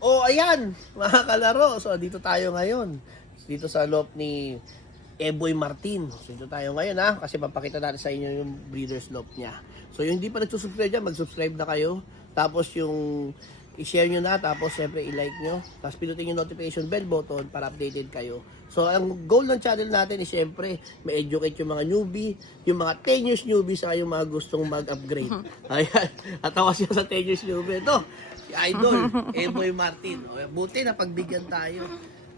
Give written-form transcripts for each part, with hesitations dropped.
Oh, ayan, mga kalaro. So, dito tayo ngayon. Dito sa loft ni Eboy Martin. So, dito tayo ngayon ha. Kasi papakita natin sa inyo yung breeder's loft niya. So, yung hindi pa nagsusubscribe dyan, mag-subscribe na kayo. Tapos yung i-share nyo na. Tapos, syempre, i-like nyo. Tapos, pinutin yung notification bell button para updated kayo. So, ang goal ng channel natin is syempre, ma-educate yung mga newbie, yung mga 10 years newbie sa yung mga gustong mag-upgrade. Ayan. At ako siya sa 10 years newbie. Ito, si Idol, Eboy Martin. O, buti na pagbigyan tayo.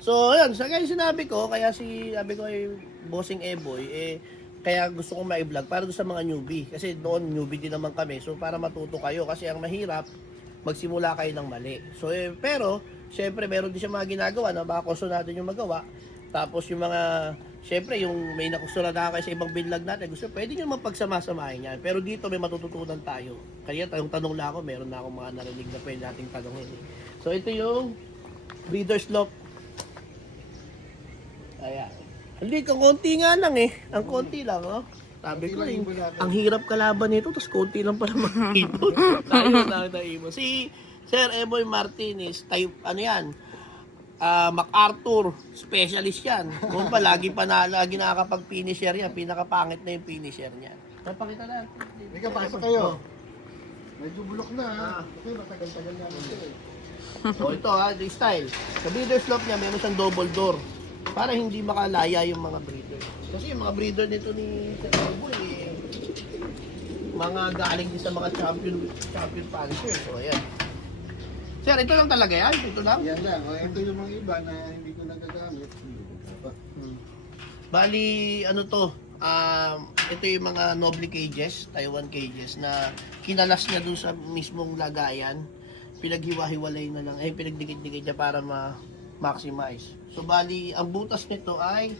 So, ayun, sa kaya sinabi ko, sabi ko ay bossing Eboy, kaya gusto kong ma-vlog para doon sa mga newbie. Kasi noon, newbie din naman kami. So, para matuto kayo. Kasi ang mahirap, magsimula kayo ng mali. So, pero, syempre, meron din siya mga ginagawa na baka gusto natin yung magawa. Tapos yung mga, syempre, yung may nakusulat na kayo sa ibang binlag natin, gusto, pwede nyo naman pagsama-samahin yan. Pero dito may matututunan tayo. Kaya tanong lang ako, meron na akong mga narinig na pwede nating tanongin. So ito yung breeder's loft. Ayan. Hindi, konti nga lang Ang konti lang, oh. Sabi ko, ang hirap kalaban nito, tapos konti lang pala mga ibon. Tayo na ibon. Si Sir Eboy Martinez, type, ano yan, MacArthur, specialist yan. Kung ba, lagi nakakapag-finisher yan. Pinakapangit na yung finisher niya. Napakita na. Hindi ka, pasok kayo. Medyo bulok na ha. Kasi matagal-tagal na ito So ito the style. Sa breeder's loft niya, meron siyang double door. Para hindi makalaya yung mga breeder. Kasi yung mga breeder nito ni Sir Eboy, mga galing din sa mga champion puncher. So ayan. Sir, ito lang talaga yan? Ito lang? Yan lang. O, ito yung mga iba na hindi ko nagagamit. Bali, ano to? Ito yung mga noble cages, Taiwan cages, na kinalas niya dun sa mismong lagayan. Pinaghiwa-hiwalay na lang. Pinagdikit-dikit niya para ma-maximize. So, bali, ang butas nito ay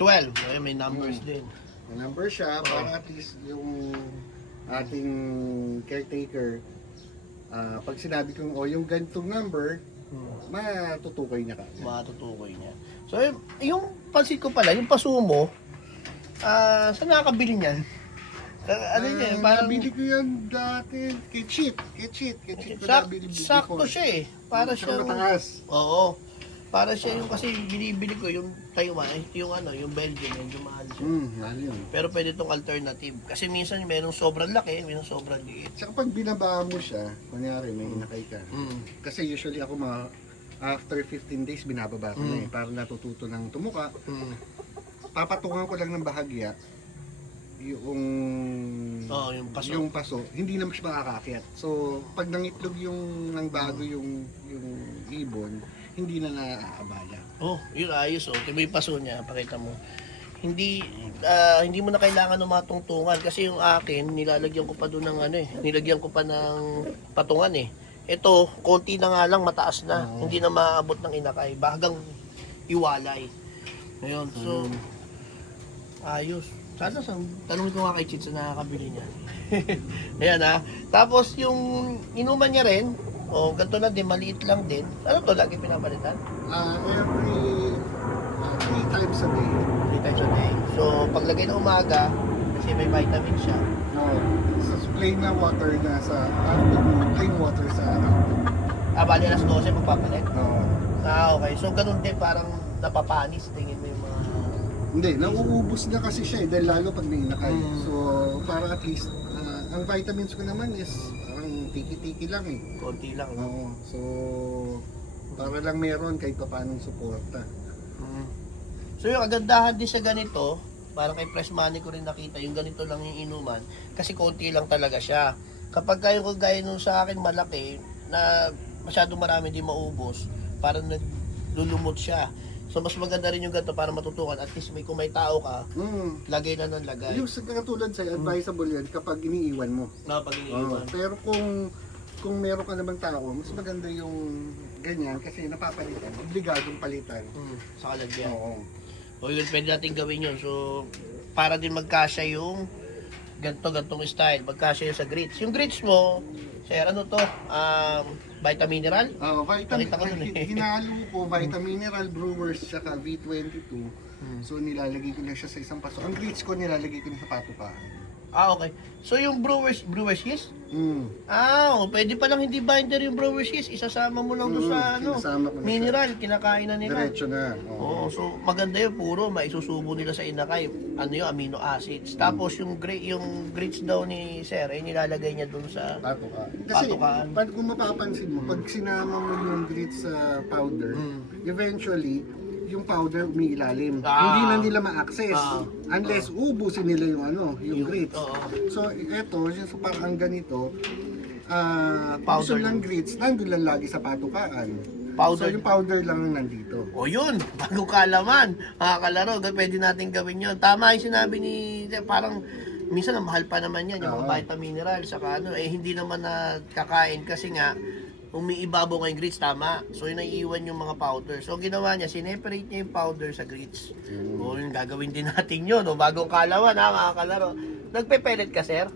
12. So, may numbers din. May number siya para at least yung ating caretaker, pag sinabi kong, yung ganitong number, matutukoy niya ka. Matutukoy niya. So, yung pansin ko pala, yung paso mo, saan nakakabili niyan? Ano niya, parang... Nabili ko yan dati, Kitchit ko nabili Sakto siya Para siyang... mataas. Oo. Para siya yung, kasi binibili ko yung Taiwan, yung yung Belgium, yung mahal siya. Mahal yun. Pero pwede itong alternative. Kasi minsan merong sobrang laki, merong sobrang liit. Saka pag binaba mo siya, kunyari may inakay ka. Kasi usually ako after 15 days binababa ko na para natututo ng tumuka. Papatungan ko lang ng bahagya yung paso, hindi naman siya makakakyat. So, pag nangitlog yung nang bago yung ibon, hindi na naaabala. Oh, yun ayos Ito may paso niya, pakita mo. Hindi mo na kailangan umatungtungan kasi yung akin nilalagyan ko pa doon ng nilagyan ko pa ng patungan Ito, konti na nga lang mataas na. Hindi na maabot ng inakay, bahagang iwalay. Ngayon, so ayos. Sana tanongin ko nga kay Chits na nakakabili niya. Ayan Tapos yung inuman niya rin, ganito na din, maliit lang din. Ano to lagi pinapalitan? Every 3 times a day. 3 times a day. So, paglagay na umaga, kasi may vitamin siya. No, sa plain na water na sa plain water sa Bali alas 12 magpapalit? No. Okay. So, ganun din, parang napapanis. Tingin mo yung mga... Hindi, nauubos na kasi siya dahil lalo pag may inakay. So, para at least, ang vitamins ko naman is parang tiki-tiki lang Konti lang, no? Oo. So, para lang meron kahit pa paanong suporta. So, yung kagandahan din sa ganito, parang kay Fresh Money ko rin nakita, yung ganito lang yung inuman, kasi konti lang talaga siya. Kapag kayo kagaya nung sa akin malaki, na masyadong marami di maubos, parang naglulumot siya. So, mas maganda rin yung ganito para matutukan. At least kung may tao ka, lagay na ng lagay. Yung sa katulad sa'yo, advisable yan kapag iniiwan mo. Pag iniiwan. Pero kung meron ka namang tao, mas maganda yung ganyan kasi napapalitan. Obligadong palitan. Sa kalagyan. Oo. O yun, pwede natin gawin yun. So, para din magkasya yung gantong style. Magkasya yun sa grits. Yung grits mo, sir, ano to? Vitamin mineral? Nakita ko dun Hinalo ko, Vitamineral, Brewers, saka V22. So nilalagay ko lang siya sa isang paso. Ang grits ko nilalagay ko na sa patupahan. Okay. So yung brewer's yeast? Mm. Pwede pa lang hindi binder yung brewer's yeast. Isasama mo lang doon sa sinasama ko na siya. mineral, kinakain na nila. Diretso na. Oo, so maganda yun, puro maisusubo nila sa inakay. Ano yung amino acids. Tapos yung grits daw ni Sir, nilalagay niya doon sa Patuka. Kasi Patukaan. kung mapapansin mo, pag sinama mo yung grits sa powder, eventually, yung powder umiilalim. Hindi na nila ma-access. Unless ubusin nila yung grits. Oo. So, eto, so parang ganito, Powder gusto lang grits, nandun lang lagi sa patukaan. Powder. So, yung powder lang ang nandito. O yun, bagong kalaman. Mga kalaro, pwede natin gawin yun. Tama yung sinabi ni, parang minsan ang mahal pa naman yan, yung mga vitamin mineral, saka hindi naman na kakain kasi nga, umiibabaw nga yung grits, tama. So yun naiiwan yung mga powder. So ang ginawa niya, sineparate niya yung powder sa grits. O yung gagawin din natin yun, bagong kalaman mga kalaro. Nagpe-pellet ka, sir?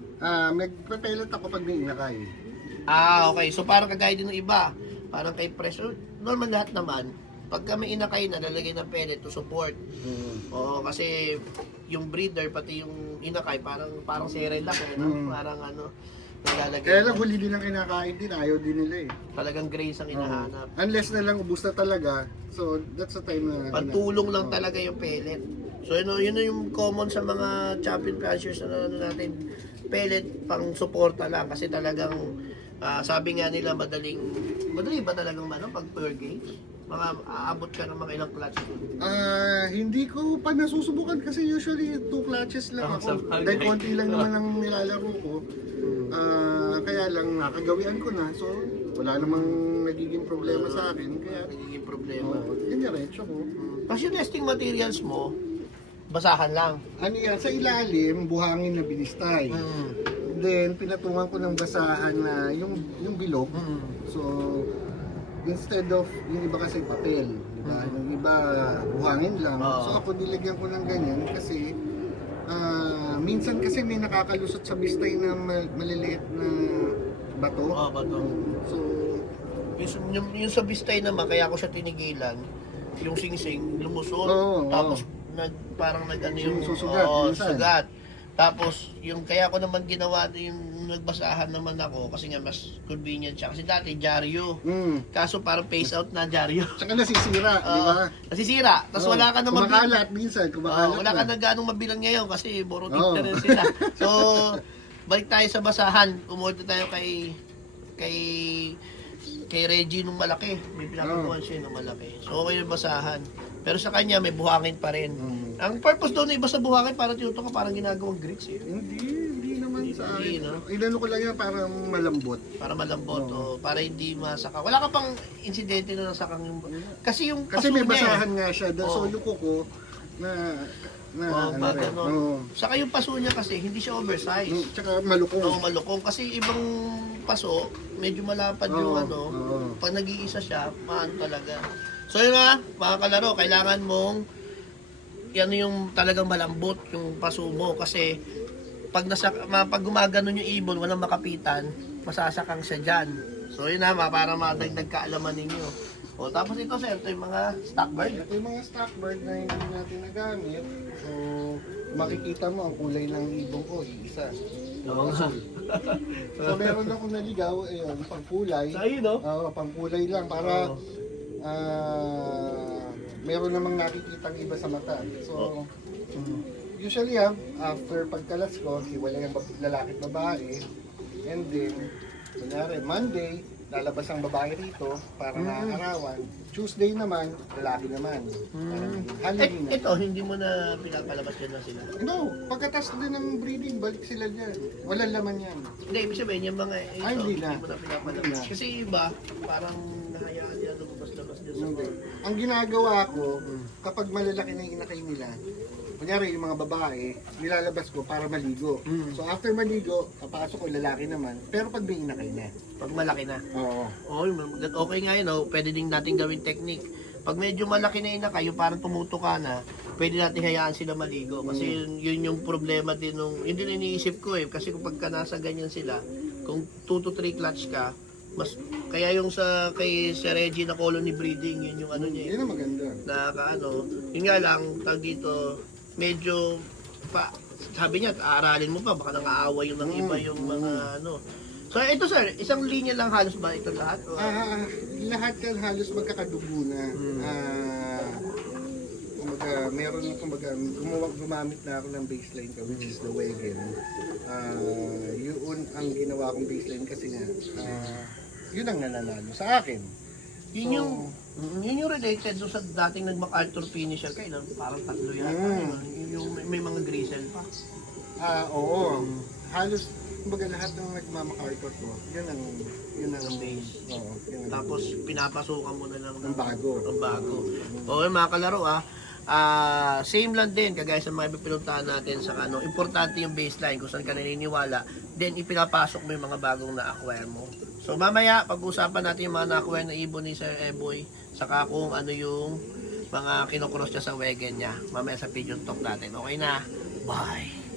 Nagpe-pellet ako pag may inakay. Okay. So parang kagaya din ng iba. Parang kay Preso, normal lahat naman. Pagka may inakay na, lalagay ng pellet to support. Oo, kasi yung breeder, pati yung inakay, parang cereal lang. Parang nalalagay. Kaya lang huli din ang kinakain din, ayaw din nila eh. Talagang grace ang hinahanap. Unless na lang ubus na talaga, so that's the time na... Pantulong lang talaga yung pellet. So yun na yung common sa mga champion crunchers na natin. Pellet pang suporta lang kasi talagang sabi nga nila madali ba talagang pag per gauge? Mga aabot ka ng mga ilang clutch. Hindi ko pa nasusubukan kasi usually 2 clutches lang ako. Dahil konti lang naman ang nilalaro ko. Kaya lang nakagawian ko na. So wala namang nagiging problema sa akin. Kaya Nagiging problema. diretso ko. Kasi yung testing materials mo, basahan lang. Ano yan, sa ilalim, buhangin na binistay. Then pinatungan ko ng basahan na yung bilog. So instead of, yung iba kasi papel, di ba? Yung iba buhangin lang. So ako nilagyan ko ng ganyan kasi minsan kasi may nakakalusot sa bistay na maliliit na bato. Bato. So Yung sa bistay naman, kaya ako siya tinigilan, yung singsing lumusot, tapos parang yung susugat, minsan. sugat. Tapos yung kaya ko naman ginawa yung nagbasahan naman ako kasi nga mas convenient siya. Kasi dati dyaryo. Kaso parang phase out na dyaryo. Tsaka nasisira, di ba? Nasisira. Tapos wala ka naman kumakalat minsan, kumakalat wala ka na ganong mabilang ngayon kasi borotik na rin sila. So balik tayo sa basahan. Umorder tayo kay Reggie nung malaki. May pinapagawan siya nung malaki. So okay yung basahan. Pero sa kanya may buhangin pa rin. Ang purpose doon na iba sa buhangin para tinuto ka parang ginagawang grits eh. Hindi naman sa akin. no? Inano ko lang yan para malambot. Para malambot o para hindi masaka. Wala ka pang insidente na nasakang yung... Kasi yung Kasi paso may niya basahan nga siya. So yung kuko na Saka yung paso niya kasi hindi siya oversized. Tsaka malukong. Malukong. Kasi ibang paso, medyo malapad yung pag nag-iisa siya, talaga. So yun nga, mga kalaro, kailangan mong yung talagang malambot yung paso mo kasi pag gumaganon yung ibon, walang makapitan, masasakang siya dyan. So yun na, para madagdag kaalaman ninyo. Tapos ito sir, ito yung mga stock bird. Ito yung mga stock bird na hindi natin nagamit. So makikita mo ang kulay ng ibon ko, isa. So meron akong naligaw, pangkulay. Sa iyo, no? Pangkulay lang para meron namang nakikitang iba sa mata. So usually after pagkalas ko, hiwalay ang lalaki at babae. And then, kunyari, Monday, lalabas ang babae rito para nakakarawan. Tuesday naman, lalaki naman. Ito, hindi mo na pinapalabas yan na sila. No, pagkatas din ng breeding, balik sila dyan. Walang laman yan. Hindi, ibig sabihin, yung mga ito, hindi na. mo na pinapalabas. Kasi iba, parang nahayaan yan, lumabas-labas dyan sa Ang ginagawa ko, kapag malalaki na yung inakay nila, kunyari yung mga babae, nilalabas ko para maligo. So after maligo, papasok ko lalaki naman, pero pag may inakay na. Pag malaki na. Oo. Okay nga yun, pwede din natin gawin technique. Pag medyo malaki na inakay, yung parang tumuto ka na, pwede natin hayaan sila maligo. Kasi yun yung problema din yun din iniisip ko kasi kapag nasa ganyan sila, kung 2 to 3 clutch ka, kaya yung kay Sir Reggie na colony breeding, yun yung niya. Yun ang maganda. Yun nga lang, tag dito, medyo sabi niya, aaralin mo pa, baka nang-aaway yung ng iba yung mga ano. So ito sir, isang linya lang halos ba ito lahat? O, Lahat yan halos magkakadugo na. Meron gumamit na ako ng baseline ko, which is the wagon. Yun ang ginawa kong baseline kasi nga, yun ang nananalo sa akin. yun yung related doon sa dating nag-MacArthur finisher ka, parang tatlo yata. Yung may mga grisel pa. Oo. Halos, kumbaga lahat ng nagmamakartor ko, yun ang base. Oo. Yun ang Tapos pinapasukan mo na lang ang bago. Ang bago. Okay mga kalaro same lang din kagaya sa mga pinuntahan natin sa ano, importante yung baseline kung saan ka naniniwala, then ipinapasok mo yung mga bagong na-acquire mo. So mamaya pag-usapan natin yung mga na-acquire na ibon ni Sir Eboy, saka kung ano yung mga kinocross niya sa wagon niya. Mamaya sa pigeon talk natin. Okay na? Bye!